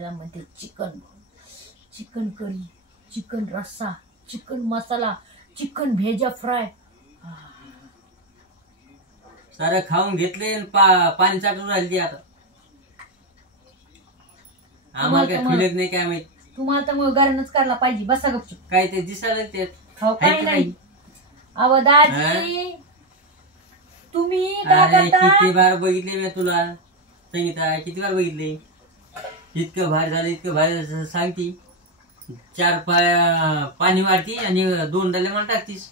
याला म्हणते chicken, chicken curry, chicken रस्सा, चिकन मसाला, चिकन भेजा फ्राय. सारं खाऊन घेतले पाणी चाटून राहिली आता. आम्हाला काय फिरत नाही काय माहित. तुम्हाला तर मग गारणच करायला पाहिजे. बसा गपचूप. काय ते दिसायला ते काय नाही. अव दाजी तुम्ही किती बार बघितले मी तुला संगीता, किती बार बघितले. इतकं भारी झालं, इतकं भारी सांगती. 4 पाणी मारती आणि 2 डाले मला टाकतीस.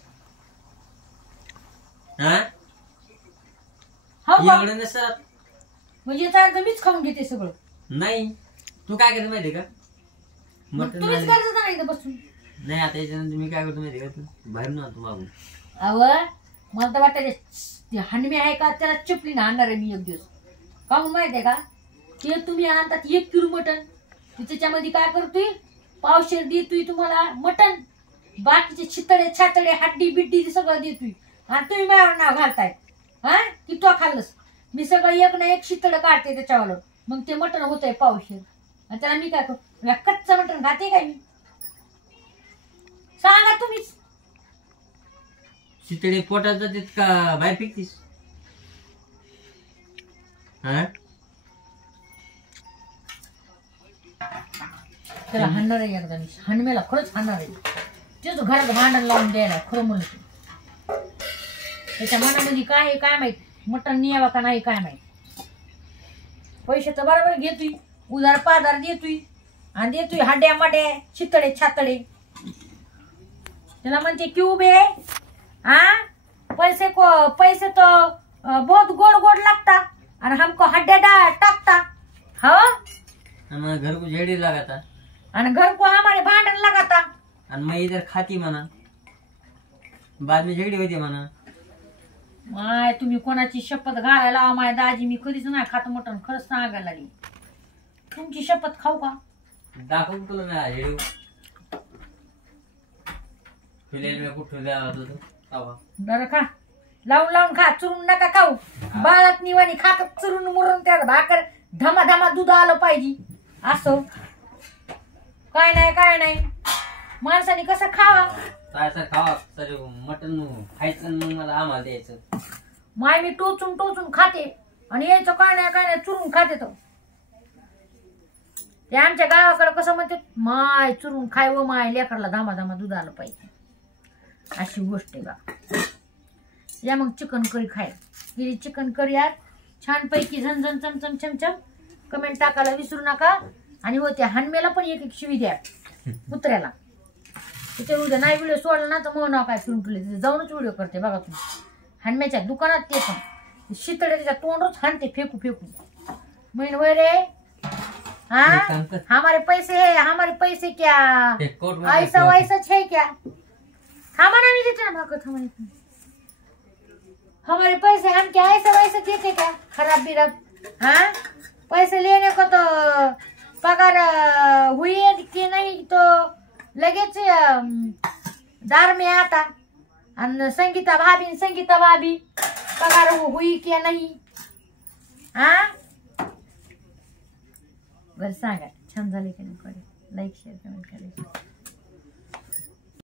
एवढं नसत म्हणजे मीच खाऊन घेते सगळं. नाही तू काय करते माहितीये का, मटन बसून. नाही आता याच्यानंतर मी काय करतो माहितीये का, बाहेर ना तू मागून. अव मला तर वाटतं हंडमी आहे का त्याला चपली ना आणणार आहे मी एक दिवस. काहून माहितीये का, ते तुम्ही आणतात 1 किलो मटन, त्याच्यामध्ये काय करतोय, पावशेर देतोय तुम्हाला मटन, बाकीचे छितडे छातडे हड्डी बिड्डी सगळं देतोय, आणि तुम्ही माझ्यावर नाव घालताय की तो खाल्लस. मी सगळं एक ना एक शितड काढते त्याच्यावर, मग ते मटण होतंय पावशेर, आणि त्याला मी काय करू, कच्चं मटण खाते काय मी, सांगा तुम्हीच. शितडे पोटात जातात का बाहेर फेकतीस. त्याला हाणणार आहे एकदा मी, हाणमेला खरंच हाणणार आहे. तेच घरात भांडण लावून द्यायला खरं म्हणतो. त्याच्या मनामध्ये काय आहे काय माहित, मटण न्यावा का नाही काय माहित. पैसे तर बरोबर घेतोय, उधार पाधार देतोय, आणि देतोय हाड्या माड्या चितडे छातडे. त्याला म्हणते क्यू बे पैसे तो बहुत गोड गोड लगता और हमको हड्डा टाकता. घर को झेड़ी लगाता और घर को हमारे भांडण लगाता, और मैं इधर खाती म्हणा, बाद में झगडी होती म्हणा. माय तुम्ही कोणाची शपथ घालायला लावा माय दाजी, मी कधीच नाही खात मटण, खरंच सांगायला लागली. तुमची शपथ खाऊ का, दाखवू तुला ना झेडी फिलेल कुठं द्यावा बरं खा, लावून लावून खा, चुरून नका खाऊ. बाळात निवाणी खात चुरून मुरून त्यात भाकर धमा धमा दूध आलं पाहिजे असं काय नाही काय नाही. माणसाने कसं खावा, खावा मटन खायचं, मग मला आम्हाला द्यायचं. माय मी टोचून टोचून खाते, आणि यायचं काय नाही चुरून खाते. तो ते आमच्या गावाकडे कसं म्हणते, माय चुरून खाय व माय लेकरला धामा धामा दूध आलं पाहिजे, अशी गोष्ट आहे बा. या मग चिकन करी खाय, चिकन करी आज छानपैकी झणझण चमचम चमचम. कमेंट टाकायला विसरू नका, आणि होत्या हनमेला पण एक शिवी द्या कुत्र्याला. तिथे उद्या नाही व्हिडिओ सोडला ना तर मग नाव काय फिरून तुले तिथे जाऊनच व्हिडिओ करते बघा तुम्ही. हनम्याच्या दुकानात ते पण शितडे त्याच्या तोंडच हाणते फेकू फेकू. मैन वय रे हमारे पैसे है, हमारे पैसे क्या ऐसा वैसाच है क्या. थांबा ना मी देते ना भाकर, थांबा. हमारे पैसे हम क्या ऐसा वैसा देते क्या, खराब बिराब. पैसे लेने को तो पगार हुई है कि नहीं तो लगेच दार में आता. आणि संगीता भाभी पगार हुई की नाही. बरं सांगा छान झाले की नाही, लाईक शेअर कमेंट करायचं.